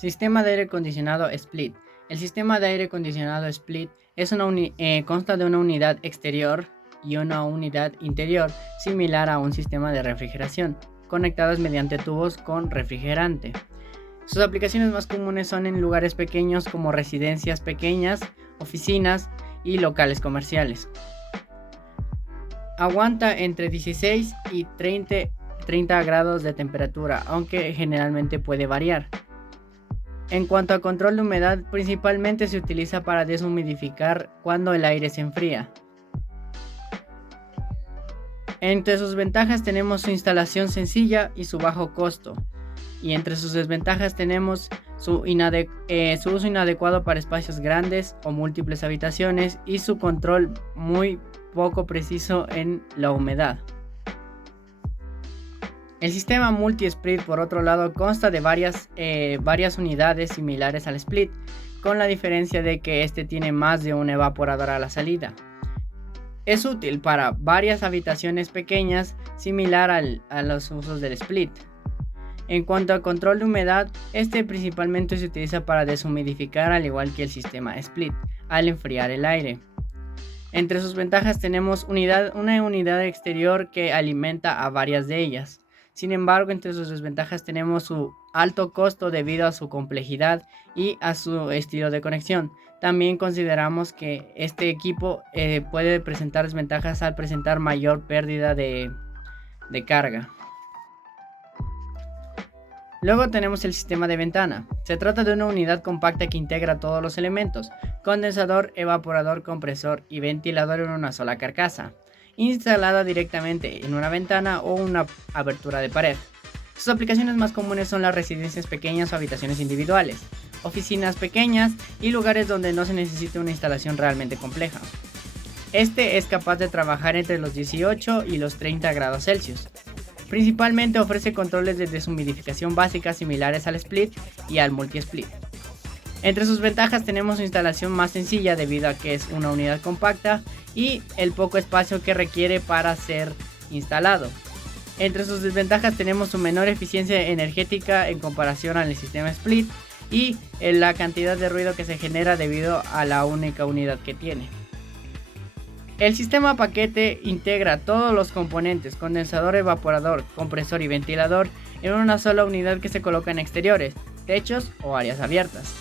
Sistema de aire acondicionado split. El sistema de aire acondicionado split consta de una unidad exterior y una unidad interior similar a un sistema de refrigeración, conectadas mediante tubos con refrigerante. Sus aplicaciones más comunes son en lugares pequeños como residencias pequeñas, oficinas y locales comerciales. Aguanta entre 16 y 30 grados de temperatura, aunque generalmente puede variar. En cuanto a control de humedad, principalmente se utiliza para deshumidificar cuando el aire se enfría. Entre sus ventajas tenemos su instalación sencilla y su bajo costo. Y entre sus desventajas tenemos su uso inadecuado para espacios grandes o múltiples habitaciones y su control muy poco preciso en la humedad. El sistema multi-split, por otro lado, consta de varias unidades similares al split, con la diferencia de que este tiene más de un evaporador a la salida. Es útil para varias habitaciones pequeñas, similar a los usos del split. En cuanto al control de humedad, este principalmente se utiliza para deshumidificar, al igual que el sistema split, al enfriar el aire. Entre sus ventajas tenemos una unidad exterior que alimenta a varias de ellas. Sin embargo, entre sus desventajas tenemos su alto costo debido a su complejidad y a su estilo de conexión. También consideramos que este equipo puede presentar desventajas al presentar mayor pérdida de carga. Luego tenemos el sistema de ventana. Se trata de una unidad compacta que integra todos los elementos: condensador, evaporador, compresor y ventilador en una sola carcasa, instalada directamente en una ventana o una abertura de pared. Sus aplicaciones más comunes son las residencias pequeñas o habitaciones individuales, oficinas pequeñas y lugares donde no se necesita una instalación realmente compleja. Este es capaz de trabajar entre los 18 y los 30 grados Celsius. Principalmente ofrece controles de deshumidificación básicas similares al split y al multi-split. Entre sus ventajas tenemos su instalación más sencilla debido a que es una unidad compacta y el poco espacio que requiere para ser instalado. Entre sus desventajas tenemos su menor eficiencia energética en comparación al sistema split y la cantidad de ruido que se genera debido a la única unidad que tiene. El sistema paquete integra todos los componentes: condensador, evaporador, compresor y ventilador en una sola unidad que se coloca en exteriores, techos o áreas abiertas.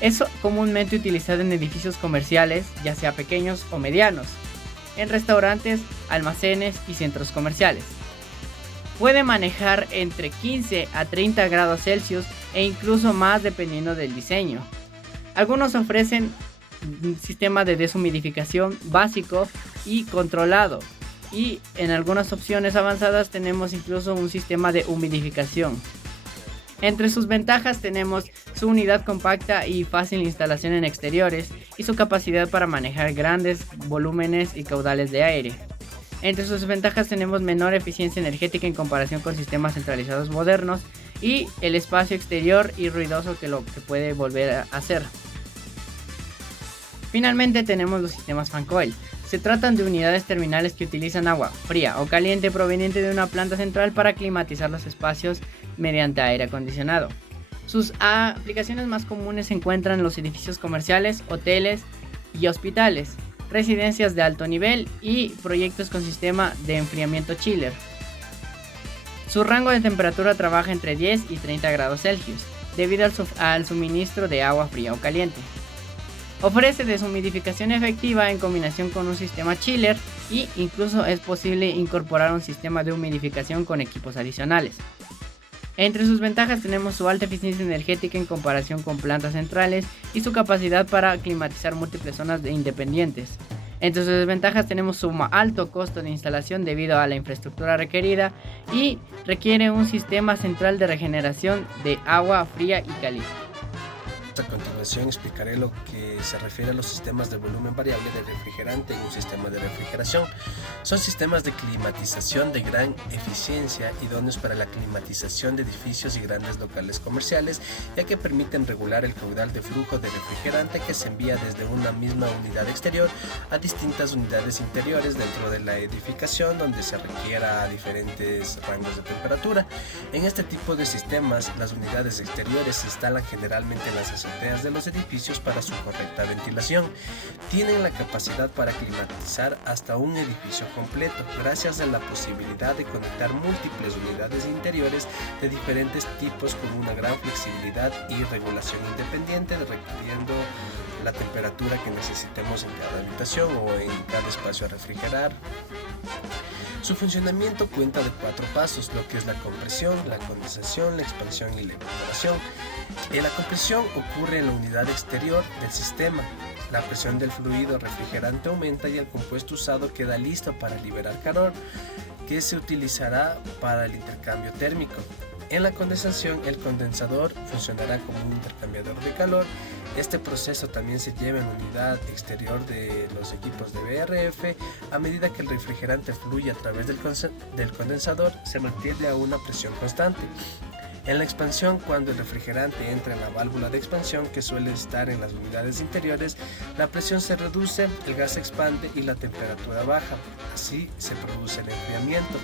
Es comúnmente utilizado en edificios comerciales, ya sea pequeños o medianos, en restaurantes, almacenes y centros comerciales. Puede manejar entre 15 a 30 grados Celsius e incluso más dependiendo del diseño. Algunos ofrecen un sistema de deshumidificación básico y controlado, y en algunas opciones avanzadas tenemos incluso un sistema de humidificación. Entre sus ventajas tenemos su unidad compacta y fácil instalación en exteriores y su capacidad para manejar grandes volúmenes y caudales de aire. Entre sus ventajas tenemos menor eficiencia energética en comparación con sistemas centralizados modernos y el espacio exterior y ruidoso que lo que puede volver a hacer. Finalmente tenemos los sistemas fan coil. Se tratan de unidades terminales que utilizan agua fría o caliente proveniente de una planta central para climatizar los espacios mediante aire acondicionado. Sus aplicaciones más comunes se encuentran en los edificios comerciales, hoteles y hospitales, residencias de alto nivel y proyectos con sistema de enfriamiento chiller. Su rango de temperatura trabaja entre 10 y 30 grados Celsius, debido al suministro de agua fría o caliente. Ofrece deshumidificación efectiva en combinación con un sistema chiller y incluso es posible incorporar un sistema de humidificación con equipos adicionales. Entre sus ventajas tenemos su alta eficiencia energética en comparación con plantas centrales y su capacidad para climatizar múltiples zonas independientes. Entre sus desventajas tenemos su alto costo de instalación debido a la infraestructura requerida y requiere un sistema central de regeneración de agua fría y caliente. A continuación explicaré lo que se refiere a los sistemas de volumen variable de refrigerante en un sistema de refrigeración. Son sistemas de climatización de gran eficiencia, idóneos para la climatización de edificios y grandes locales comerciales, ya que permiten regular el caudal de flujo de refrigerante que se envía desde una misma unidad exterior a distintas unidades interiores dentro de la edificación, donde se requiera diferentes rangos de temperatura. En este tipo de sistemas, las unidades exteriores se instalan generalmente en las azoteas de los edificios para su correcta ventilación. Tienen la capacidad para climatizar hasta un edificio completo, gracias a la posibilidad de conectar múltiples unidades interiores de diferentes tipos con una gran flexibilidad y regulación independiente, requiriendo la temperatura que necesitemos en cada habitación o en cada espacio a refrigerar. Su funcionamiento cuenta de 4 pasos, lo que es la compresión, la condensación, la expansión y la evaporación. La compresión ocurre en la unidad exterior del sistema. La presión del fluido refrigerante aumenta y el compuesto usado queda listo para liberar calor, que se utilizará para el intercambio térmico. En la condensación, el condensador funcionará como un intercambiador de calor. Este proceso también se lleva en la unidad exterior de los equipos de VRF. A medida que el refrigerante fluye a través del condensador, se mantiene a una presión constante. En la expansión, cuando el refrigerante entra en la válvula de expansión, que suele estar en las unidades interiores, la presión se reduce, el gas se expande y la temperatura baja. Así se produce el enfriamiento.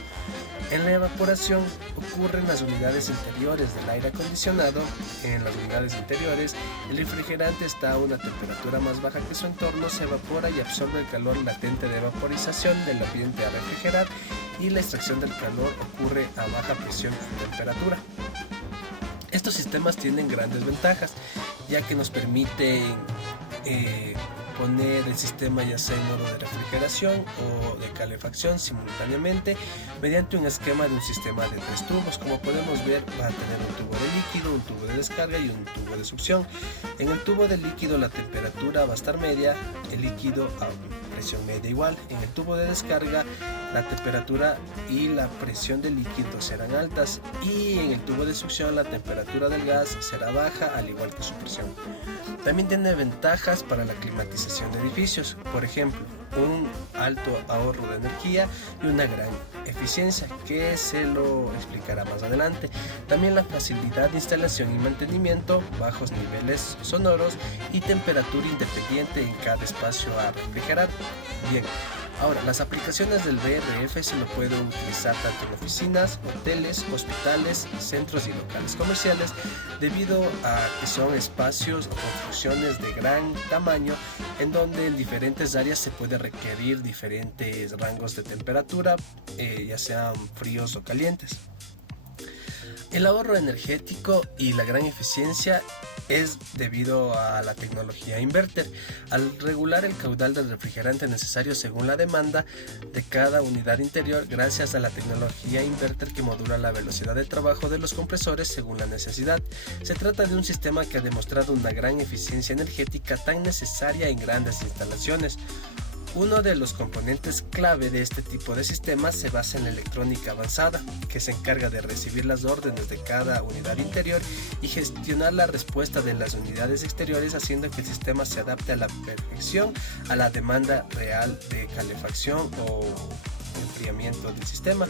En la evaporación ocurre en las unidades interiores del aire acondicionado. En las unidades interiores, el refrigerante está a una temperatura más baja que su entorno, se evapora y absorbe el calor latente de vaporización del ambiente a refrigerar, y la extracción del calor ocurre a baja presión y temperatura. Estos sistemas tienen grandes ventajas, ya que nos permiten poner el sistema ya sea en modo de refrigeración o de calefacción simultáneamente mediante un esquema de un sistema de 3 tubos. Como podemos ver, va a tener un tubo de líquido, un tubo de descarga y un tubo de succión. En el tubo de líquido la temperatura va a estar media, el líquido a presión media igual. En el tubo de descarga la temperatura y la presión del líquido serán altas, y en el tubo de succión la temperatura del gas será baja, al igual que su presión. También tiene ventajas para la climatización de edificios, por ejemplo, un alto ahorro de energía y una gran eficiencia, que se lo explicará más adelante. También la facilidad de instalación y mantenimiento, bajos niveles sonoros y temperatura independiente en cada espacio a refrigerar. Bien, ahora, las aplicaciones del VRF se lo puede utilizar tanto en oficinas, hoteles, hospitales, centros y locales comerciales, debido a que son espacios o construcciones de gran tamaño en donde en diferentes áreas se puede requerir diferentes rangos de temperatura, ya sean fríos o calientes. El ahorro energético y la gran eficiencia es debido a la tecnología inverter. Al regular el caudal del refrigerante necesario según la demanda de cada unidad interior, gracias a la tecnología inverter que modula la velocidad de trabajo de los compresores según la necesidad. Se trata de un sistema que ha demostrado una gran eficiencia energética tan necesaria en grandes instalaciones. Uno de los componentes clave de este tipo de sistemas se basa en la electrónica avanzada, que se encarga de recibir las órdenes de cada unidad interior y gestionar la respuesta de las unidades exteriores, haciendo que el sistema se adapte a la perfección a la demanda real de calefacción o enfriamiento del sistema.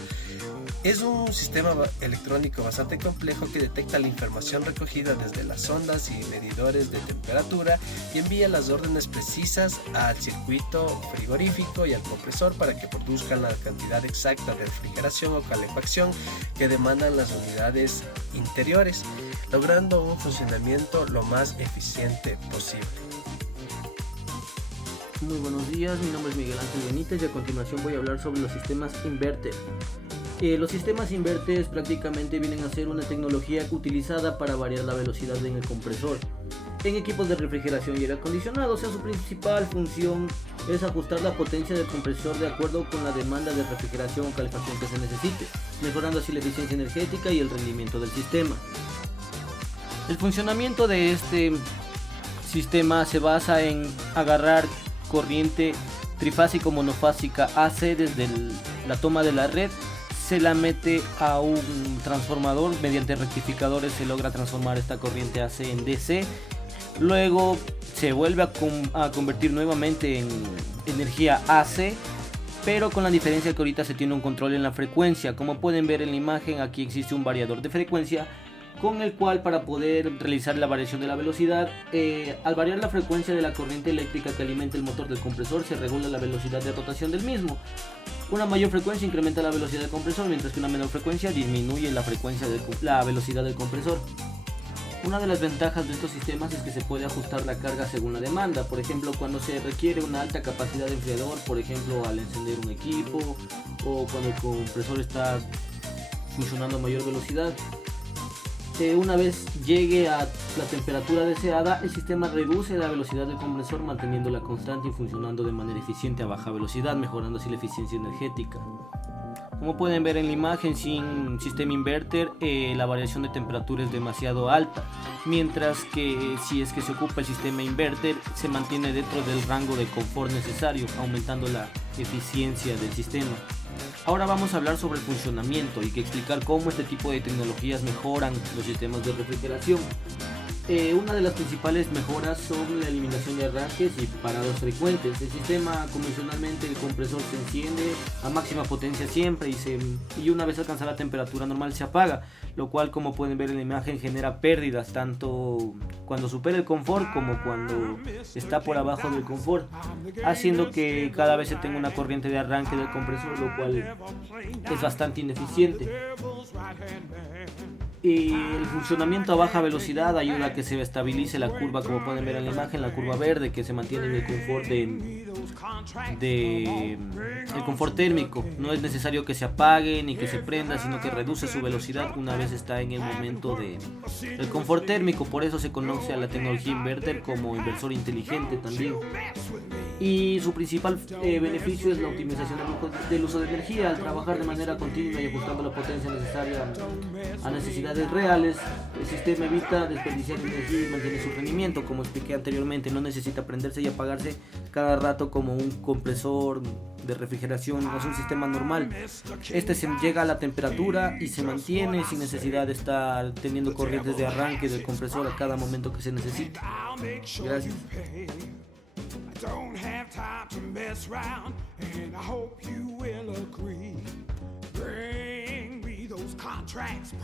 Es un sistema electrónico bastante complejo que detecta la información recogida desde las ondas y medidores de temperatura y envía las órdenes precisas al circuito frigorífico y al compresor para que produzcan la cantidad exacta de refrigeración o calefacción que demandan las unidades interiores, logrando un funcionamiento lo más eficiente posible. Muy buenos días, mi nombre es Miguel Ángel Benítez y a continuación voy a hablar sobre los sistemas inverter. Los sistemas inverter prácticamente vienen a ser una tecnología utilizada para variar la velocidad en el compresor. En equipos de refrigeración y aire acondicionado, su principal función es ajustar la potencia del compresor de acuerdo con la demanda de refrigeración o calefacción que se necesite, mejorando así la eficiencia energética y el rendimiento del sistema. El funcionamiento de este sistema se basa en agarrar corriente trifásica o monofásica AC desde la toma de la red, se la mete a un transformador, mediante rectificadores se logra transformar esta corriente AC en DC. Luego se vuelve a convertir nuevamente en energía AC, pero con la diferencia que ahorita se tiene un control en la frecuencia. Como pueden ver en la imagen, aquí existe un variador de frecuencia con el cual, para poder realizar la variación de la velocidad, al variar la frecuencia de la corriente eléctrica que alimenta el motor del compresor, se regula la velocidad de rotación del mismo. Una mayor frecuencia incrementa la velocidad del compresor, mientras que una menor frecuencia disminuye la velocidad del compresor. Una de las ventajas de estos sistemas es que se puede ajustar la carga según la demanda. Por ejemplo, cuando se requiere una alta capacidad de enfriador, por ejemplo al encender un equipo, o cuando el compresor está funcionando a mayor velocidad. Una vez llegue a la temperatura deseada, el sistema reduce la velocidad del compresor manteniéndola constante y funcionando de manera eficiente a baja velocidad, mejorando así la eficiencia energética. Como pueden ver en la imagen, sin sistema inverter la variación de temperatura es demasiado alta, mientras que si es que se ocupa el sistema inverter se mantiene dentro del rango de confort necesario, aumentando la eficiencia del sistema. Ahora vamos a hablar sobre el funcionamiento y que explicar cómo este tipo de tecnologías mejoran los sistemas de refrigeración. Una de las principales mejoras son la eliminación de arranques y parados frecuentes. El sistema, convencionalmente, el compresor se enciende a máxima potencia siempre y una vez alcanzada la temperatura normal se apaga, lo cual, como pueden ver en la imagen, genera pérdidas tanto cuando supera el confort como cuando está por abajo del confort, haciendo que cada vez se tenga una corriente de arranque del compresor, lo cual es bastante ineficiente. Y el funcionamiento a baja velocidad ayuda a que se estabilice la curva, como pueden ver en la imagen, la curva verde, que se mantiene en el confort el confort térmico. No es necesario que se apague ni que se prenda, sino que reduce su velocidad una vez está en el momento del confort térmico. Por eso se conoce a la tecnología inverter como inversor inteligente también. Y su principal beneficio es la optimización del uso de energía. Al trabajar de manera continua y ajustando la potencia necesaria a necesidades reales, el sistema evita desperdiciar energía y mantiene su rendimiento. Como expliqué anteriormente, no necesita prenderse y apagarse cada rato como un compresor de refrigeración. No es un sistema normal. Este se llega a la temperatura y se mantiene sin necesidad de estar teniendo corrientes de arranque del compresor a cada momento que se necesite. Gracias. Don't have time to mess around, and I hope you will agree. Bring me those contracts.